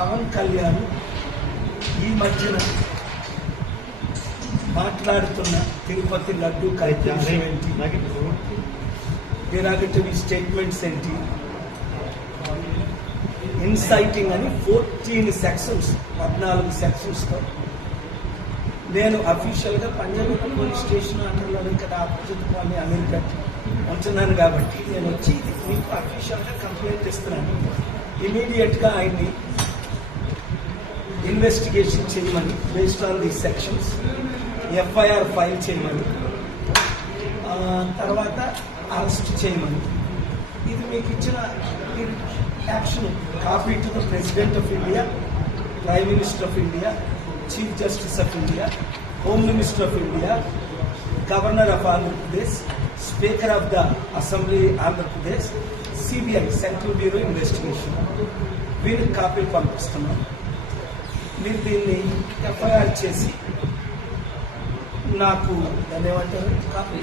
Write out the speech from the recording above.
పవన్ కళ్యాణ్ ఈ మధ్యన మాట్లాడుతున్న తిరుపతి లడ్డు కార్యక్రమం ఏంటి, డిరాగటరీ స్టేట్మెంట్స్ ఏంటి, ఇన్సైటింగ్ అని 14 సెక్షన్స్తో నేను అఫీషియల్గా పంజాగుట్ట పోలీస్ స్టేషన్ అండర్లో ఇక్కడ ఆపోజిట్ కాలనీ అమెరికా ఉంటున్నాను కాబట్టి నేను వచ్చి మీకు అఫీషియల్గా కంప్లైంట్ ఇస్తున్నాను. ఇమీడియట్గా ఆయన్ని ఇన్వెస్టిగేషన్ చేయమని, based on the sections FIR file చేయమని, తర్వాత అరెస్ట్ చేయమని. ఇది మీకు ఇచ్చిన action copy to the president of India, prime minister of India, chief justice of India, home minister of India, governor of Andhra Pradesh, speaker of the assembly Andhra Pradesh, CBI central bureau investigation వీళ్ళకి కాపీలు పంపిస్తున్నాం. మీరు దీన్ని ఎఫ్ఐఆర్ చేసి నాకు దాన్ని ఏమంటారు కాపీ